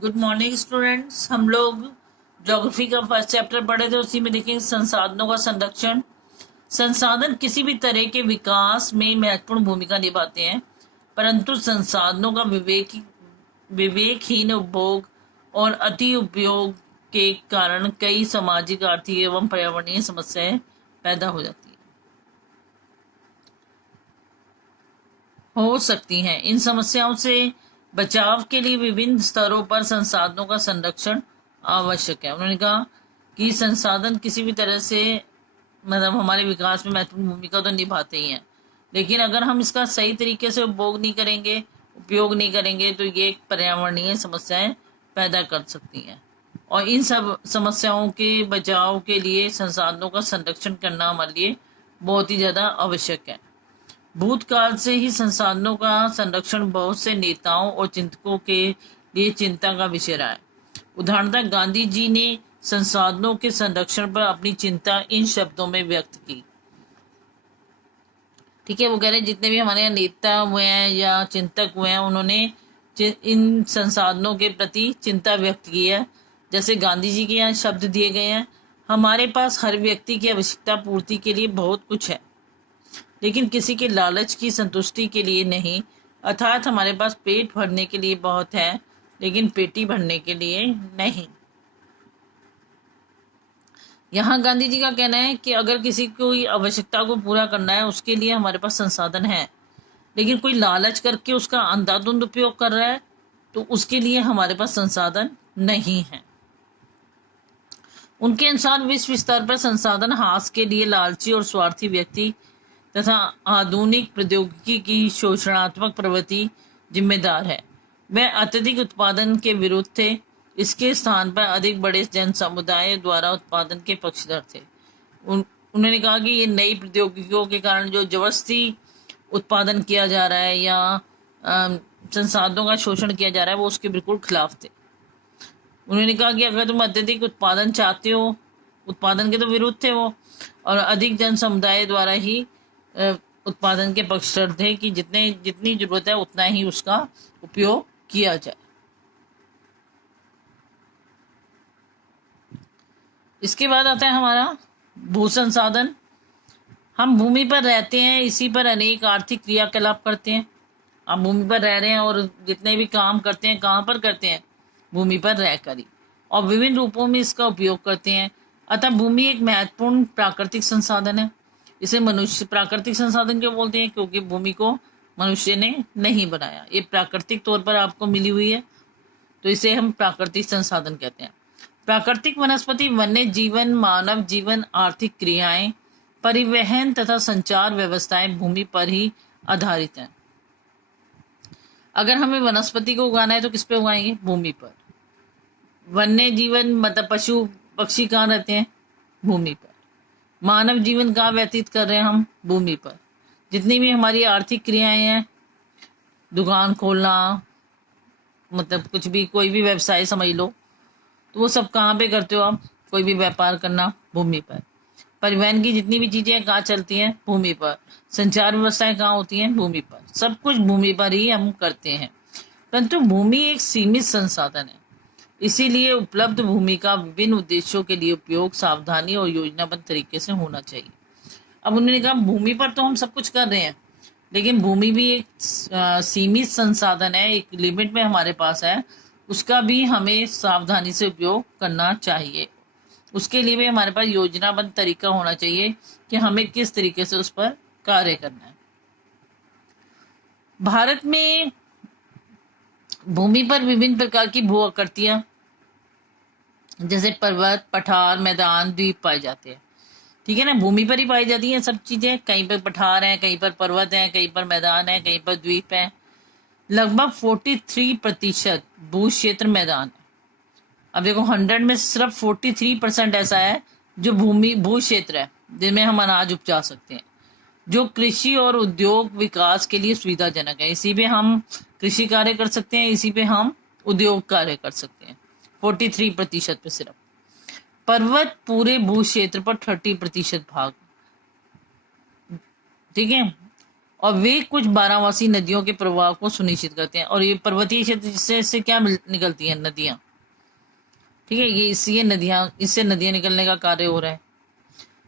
Good morning students. हम लोग geography का फर्स्ट चैप्टर पढ़े थे, उसी में देखेंगे संसाधनों का संरक्षण। संसाधन किसी भी तरह के विकास में महत्वपूर्ण भूमिका निभाते हैं, परंतु संसाधनों का विवेकहीन उपभोग और अति उपयोग के कारण कई सामाजिक, आर्थिक एवं पर्यावरणीय समस्याएं पैदा हो सकती हैं। इन समस्याओं से बचाव के लिए विभिन्न स्तरों पर संसाधनों का संरक्षण आवश्यक है। उन्होंने कहा कि संसाधन किसी भी तरह से मतलब हमारे विकास में महत्वपूर्ण भूमिका तो निभाते ही हैं, लेकिन अगर हम इसका सही तरीके से उपयोग नहीं करेंगे तो ये पर्यावरणीय समस्याएं पैदा कर सकती हैं। और इन सब समस्याओं के बचाव के लिए संसाधनों का संरक्षण करना हमारे लिए बहुत ही ज्यादा आवश्यक है। भूतकाल से ही संसाधनों का संरक्षण बहुत से नेताओं और चिंतकों के लिए चिंता का विषय रहा है। उदाहरणतः गांधी जी ने संसाधनों के संरक्षण पर अपनी चिंता इन शब्दों में व्यक्त की। ठीक है, वो कह रहे हैं जितने भी हमारे यहाँ नेता हुए हैं या चिंतक हुए हैं, उन्होंने इन संसाधनों के प्रति चिंता व्यक्त की है। जैसे गांधी जी के यहाँ शब्द दिए गए हैं, हमारे पास हर व्यक्ति की आवश्यकता पूर्ति के लिए बहुत कुछ है, लेकिन किसी के लालच की संतुष्टि के लिए नहीं। अर्थात हमारे पास पेट भरने के लिए बहुत है, लेकिन पेटी भरने के लिए नहीं। यहाँ गांधी जी का कहना है कि अगर किसी कोई आवश्यकता को पूरा करना है, उसके लिए हमारे पास संसाधन है, लेकिन कोई लालच करके उसका अंधाधुंध उपयोग कर रहा है, तो उसके लिए हमारे पास संसाधन नहीं है। उनके अनुसार विश्व स्तर पर संसाधन हास के लिए लालची और स्वार्थी व्यक्ति तथा आधुनिक प्रौद्योगिकी की शोषणात्मक प्रवृत्ति जिम्मेदार है। वह अत्यधिक उत्पादन के विरुद्ध थे, इसके स्थान पर अधिक बड़े जन समुदाय द्वारा उत्पादन के पक्षधर थे। उन्होंने कहा कि ये नई प्रौद्योगिकियों के कारण जो जबरदस्ती उत्पादन किया जा रहा है या संसाधनों का शोषण किया जा रहा है, वो उसके बिल्कुल खिलाफ थे। उन्होंने कहा कि अगर तुम अत्यधिक उत्पादन चाहते हो, उत्पादन के तो विरुद्ध थे वो, और अधिक जन समुदाय द्वारा ही उत्पादन के पक्षधर थे कि जितनी जरूरत है उतना ही उसका उपयोग किया जाए। इसके बाद आता है हमारा भू संसाधन। हम भूमि पर रहते हैं, इसी पर अनेक आर्थिक क्रियाकलाप करते हैं। हम भूमि पर रह रहे हैं और जितने भी काम करते हैं कहाँ पर करते हैं? भूमि पर रहकर ही, और विभिन्न रूपों में इसका उपयोग करते हैं। अतः भूमि एक महत्वपूर्ण प्राकृतिक संसाधन है। इसे मनुष्य प्राकृतिक संसाधन क्यों बोलते हैं? क्योंकि भूमि को मनुष्य ने नहीं बनाया, ये प्राकृतिक तौर पर आपको मिली हुई है, तो इसे हम प्राकृतिक संसाधन कहते हैं। प्राकृतिक वनस्पति, वन्य जीवन, मानव जीवन, आर्थिक क्रियाएं, परिवहन तथा संचार व्यवस्थाएं भूमि पर ही आधारित हैं। अगर हमें वनस्पति को उगाना है तो किस पे उगाएंगे? भूमि पर। वन्य जीवन मतलब पशु पक्षी कहाँ रहते हैं? भूमि पर। मानव जीवन कहाँ व्यतीत कर रहे हैं हम? भूमि पर। जितनी भी हमारी आर्थिक क्रियाएं हैं, दुकान खोलना, मतलब कुछ भी, कोई भी व्यवसाय समझ लो, तो वो सब कहाँ पे करते हो आप? कोई भी व्यापार करना, भूमि पर। परिवहन की जितनी भी चीजें कहाँ चलती हैं? भूमि पर। संचार व्यवस्थाएं कहाँ होती हैं? भूमि पर। सब कुछ भूमि पर ही हम करते हैं, परंतु भूमि एक सीमित संसाधन है, इसीलिए उपलब्ध भूमि का विभिन्न उद्देश्यों के लिए उपयोग सावधानी और योजनाबद्ध तरीके से होना चाहिए। अब उन्होंने कहा भूमि पर तो हम सब कुछ कर रहे हैं, लेकिन भूमि भी एक सीमित संसाधन है, एक लिमिट में हमारे पास है, उसका भी हमें सावधानी से उपयोग करना चाहिए। उसके लिए भी हमारे पास योजनाबद्ध तरीका होना चाहिए कि हमें किस तरीके से उस पर कार्य करना है। भारत में भूमि पर विभिन्न प्रकार की भू आकृतियां, जैसे पर्वत, पठार, मैदान, द्वीप पाए जाते हैं। ठीक है ना, भूमि पर ही पाई जाती हैं सब चीजें। कहीं पर पठार हैं, कहीं पर पर्वत हैं, कहीं पर मैदान है, कहीं पर द्वीप है। लगभग 43% भू क्षेत्र मैदान है। अब देखो 100 में सिर्फ 43% ऐसा है जो भू क्षेत्र है जिनमें हम अनाज उपजा सकते हैं, जो कृषि और उद्योग विकास के लिए सुविधाजनक है। इसी पे हम कृषि कार्य कर सकते हैं, इसी पे हम उद्योग कार्य कर सकते हैं। 43% पे सिर्फ। पर्वत पूरे भू क्षेत्र पर 30% भाग, ठीक है। और वे कुछ बारहमासी नदियों के प्रवाह को सुनिश्चित करते हैं। और ये पर्वतीय क्षेत्र से क्या निकलती हैं नदियां, ठीक है, ये इससे नदियां निकलने का कार्य हो रहा है।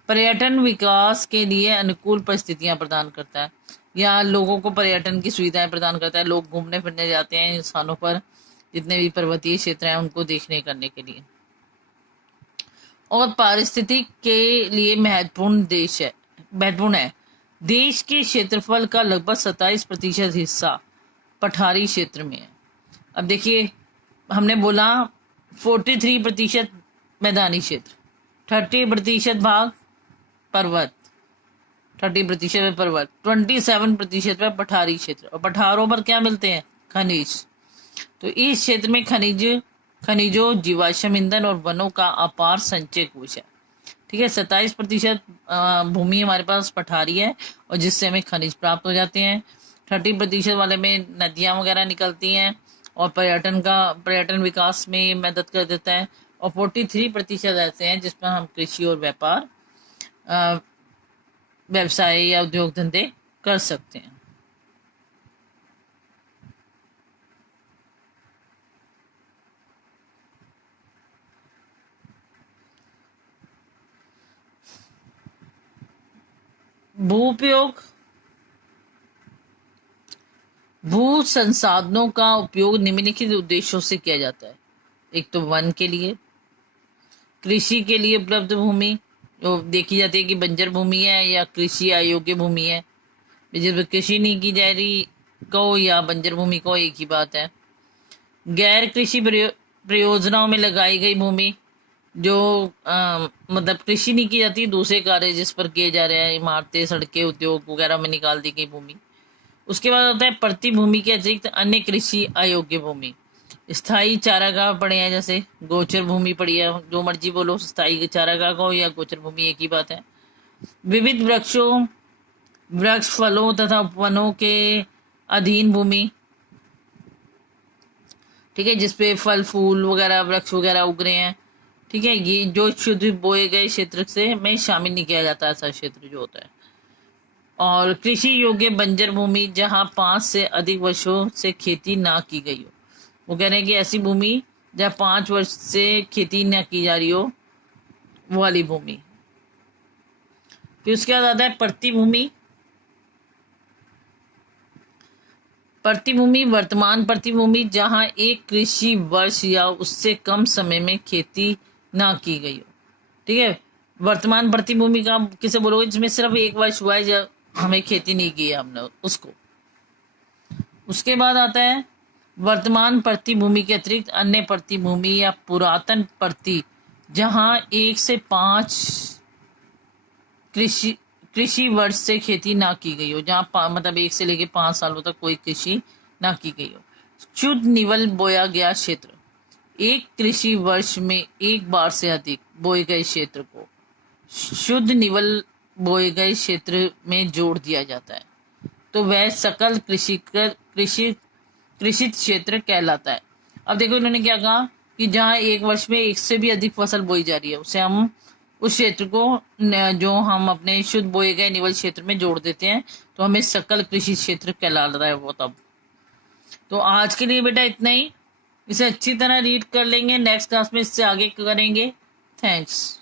पर्यटन विकास के लिए अनुकूल परिस्थितियां प्रदान करता है, यहाँ लोगों को पर्यटन की सुविधाएं प्रदान करता है। लोग घूमने फिरने जाते हैं इन स्थानों पर, जितने भी पर्वतीय क्षेत्र हैं उनको देखने करने के लिए। और पारिस्थितिक के लिए महत्वपूर्ण है। देश के क्षेत्रफल का लगभग 27% हिस्सा पठारी क्षेत्र में है। अब देखिए, हमने बोला 43% मैदानी क्षेत्र, 30% भाग पर्वत, 30% पर्वत, 27% पर पठारी क्षेत्र। और पठारों पर क्या मिलते हैं? खनिज। तो इस क्षेत्र में खनिजों, जीवाश्म ईंधन और वनों का अपार संचय कोश है, ठीक है। 27% भूमि हमारे पास पठारी है और जिससे हमें खनिज प्राप्त हो जाते हैं। 30% वाले में नदियां वगैरह निकलती हैं और पर्यटन विकास में मदद कर देता है। और 43% ऐसे हैं जिसमें हम कृषि और व्यवसाय या उद्योग धंधे कर सकते हैं। भू संसाधनों का उपयोग निम्नलिखित उद्देश्यों से किया जाता है। एक तो वन के लिए, कृषि के लिए उपलब्ध भूमि जो देखी जाती है कि बंजर भूमि है या कृषि अयोग्य भूमि है। जब कृषि नहीं की जा रही कहो या बंजर भूमि को, एक ही बात है। गैर कृषि प्रयोजनों में लगाई गई भूमि, जो मतलब कृषि नहीं की जाती, दूसरे कार्य जिस पर किए जा रहे हैं, इमारतें, सड़कें, उद्योग वगैरह में निकाल दी गई भूमि। उसके बाद होता है प्रति भूमि के अतिरिक्त अन्य कृषि अयोग्य भूमि। स्थायी चारागाह पड़े हैं, जैसे गोचर भूमि पड़ी है, जो मर्जी बोलो, स्थायी चारागाह को या गोचर भूमि एक ही बात है। विविध वृक्ष, फलों तथा वनों के अधीन भूमि, ठीक है, जिसपे फल फूल वगैरह, वृक्ष वगैरह उग रहे हैं, ठीक है। ये जो शुद्ध बोए गए क्षेत्र से में शामिल नहीं किया जाता ऐसा क्षेत्र जो होता है। और कृषि योग्य बंजर भूमि, जहां 5 से अधिक वर्षों से खेती ना की गई हो। वो कह रहे हैं कि ऐसी भूमि जहां 5 वर्ष से खेती ना की जा रही हो, वो वाली भूमि। फिर उसके बाद आता है प्रतिभूमि। वर्तमान प्रतिभूमि, जहां एक कृषि वर्ष या उससे कम समय में खेती ना की गई हो, ठीक है। वर्तमान प्रतिभूमि का किसे बोलोगे? जिसमें सिर्फ एक वर्ष हुआ है जब हमें खेती नहीं की है हमने उसको। उसके बाद आता है वर्तमान प्रतिभूमि के अतिरिक्त अन्य प्रतिभूमि या पुरातन प्रति, जहां 1 से 5 कृषि वर्ष से खेती ना की गई हो, जहां मतलब 1 से लेके 5 सालों तक कोई कृषि ना की गई हो। शुद्ध निवल बोया गया क्षेत्र, एक कृषि वर्ष में एक बार से अधिक बोए गए क्षेत्र को शुद्ध निवल बोए गए क्षेत्र में जोड़ दिया जाता है, तो वह सकल कृषित क्षेत्र कहलाता है। अब देखो इन्होंने क्या कहा कि जहां एक वर्ष में 1 से भी अधिक फसल बोई जा रही है, उसे हम उस क्षेत्र को जो हम अपने शुद्ध बोए गए निवल क्षेत्र में जोड़ देते हैं, तो हमें सकल कृषि क्षेत्र कहला रहा है वो तब। तो आज के लिए बेटा इतना ही, इसे अच्छी तरह रीड कर लेंगे, नेक्स्ट क्लास में इससे आगे करेंगे। थैंक्स।